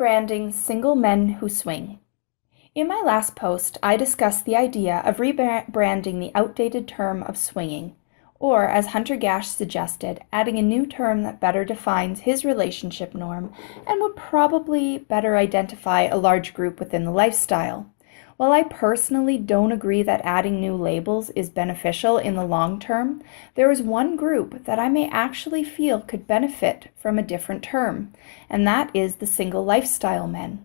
Rebranding single men who swing. In my last post, I discussed the idea of rebranding the outdated term of swinging, or as Hunter Gash suggested, adding a new term that better defines his relationship norm and would probably better identify a large group within the lifestyle. While I personally don't agree that adding new labels is beneficial in the long term, there is one group that I may actually feel could benefit from a different term, and that is the single lifestyle men.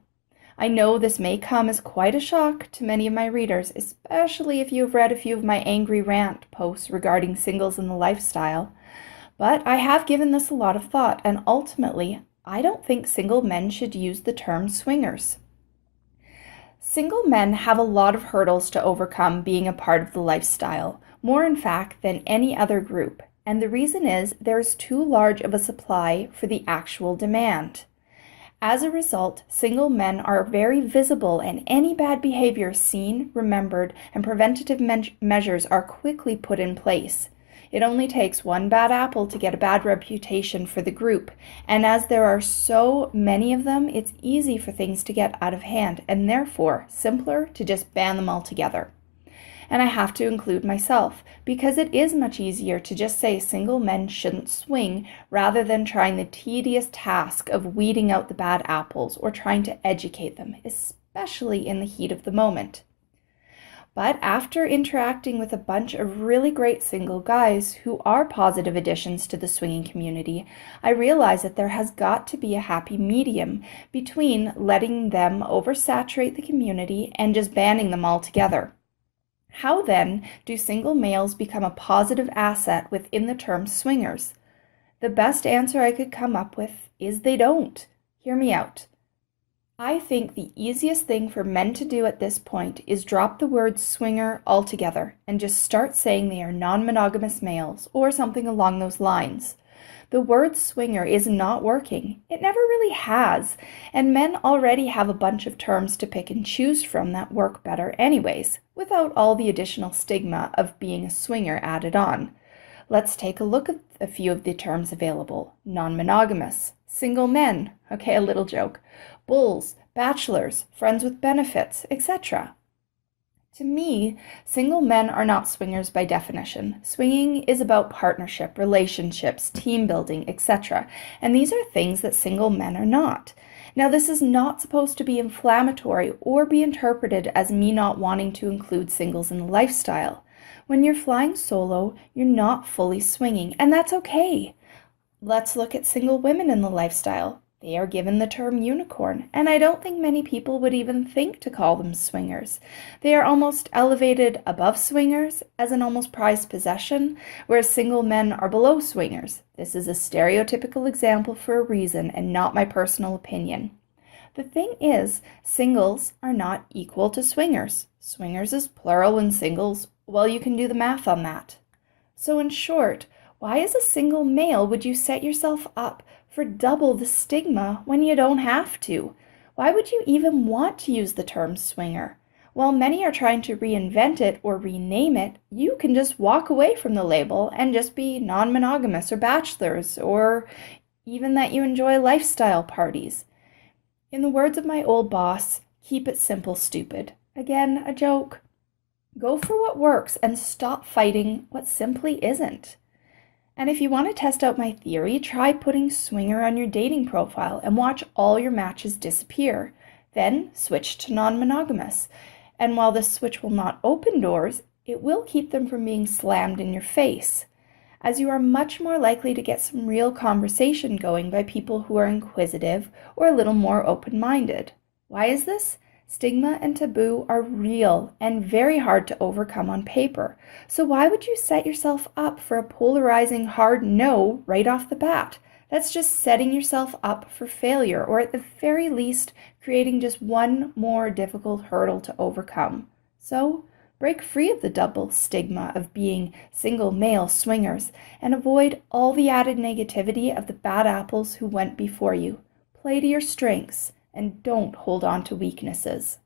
I know this may come as quite a shock to many of my readers, especially if you have read a few of my angry rant posts regarding singles in the lifestyle, but I have given this a lot of thought, and ultimately, I don't think single men should use the term swingers. Single men have a lot of hurdles to overcome being a part of the lifestyle, more in fact than any other group, and the reason is there's too large of a supply for the actual demand. As a result, single men are very visible and any bad behavior is seen, remembered, and preventative measures are quickly put in place. It only takes one bad apple to get a bad reputation for the group, and as there are so many of them, it's easy for things to get out of hand, and therefore simpler to just ban them altogether. And I have to include myself, because it is much easier to just say single men shouldn't swing rather than trying the tedious task of weeding out the bad apples or trying to educate them, especially in the heat of the moment. But after interacting with a bunch of really great single guys who are positive additions to the swinging community, I realized that there has got to be a happy medium between letting them oversaturate the community and just banning them altogether. How then do single males become a positive asset within the term swingers? The best answer I could come up with is they don't. Hear me out. I think the easiest thing for men to do at this point is drop the word swinger altogether and just start saying they are non-monogamous males or something along those lines. The word swinger is not working. It never really has, and men already have a bunch of terms to pick and choose from that work better anyways, without all the additional stigma of being a swinger added on. Let's take a look at a few of the terms available. Non-monogamous, single men, okay, a little joke, bulls, bachelors, friends with benefits, etc. To me, single men are not swingers by definition. Swinging is about partnership, relationships, team building, etc. And these are things that single men are not. Now, this is not supposed to be inflammatory or be interpreted as me not wanting to include singles in the lifestyle. When you're flying solo, you're not fully swinging, and that's okay. Let's look at single women in the lifestyle. They are given the term unicorn, and I don't think many people would even think to call them swingers. They are almost elevated above swingers as an almost prized possession, whereas single men are below swingers. This is a stereotypical example for a reason and not my personal opinion. The thing is, singles are not equal to swingers. Swingers is plural and singles, well, you can do the math on that. So in short, why as a single male would you set yourself up for double the stigma when you don't have to? Why would you even want to use the term swinger? While many are trying to reinvent it or rename it, you can just walk away from the label and just be non-monogamous or bachelors, or even that you enjoy lifestyle parties. In the words of my old boss, keep it simple, stupid. Again, a joke. Go for what works and stop fighting what simply isn't. And if you want to test out my theory, try putting swinger on your dating profile and watch all your matches disappear. Then switch to non-monogamous. And while this switch will not open doors, it will keep them from being slammed in your face, as you are much more likely to get some real conversation going by people who are inquisitive or a little more open-minded. Why is this? Stigma and taboo are real and very hard to overcome on paper. So why would you set yourself up for a polarizing hard no right off the bat? That's just setting yourself up for failure, or at the very least, creating just one more difficult hurdle to overcome. So break free of the double stigma of being single male swingers and avoid all the added negativity of the bad apples who went before you. Play to your strengths and don't hold on to weaknesses.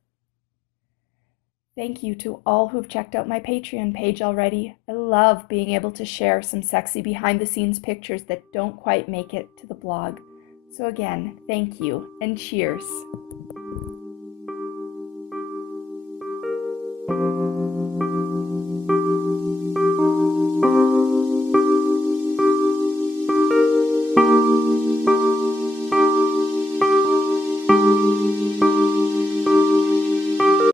Thank you to all who've checked out my Patreon page already. I love being able to share some sexy behind-the-scenes pictures that don't quite make it to the blog. So again, thank you and cheers.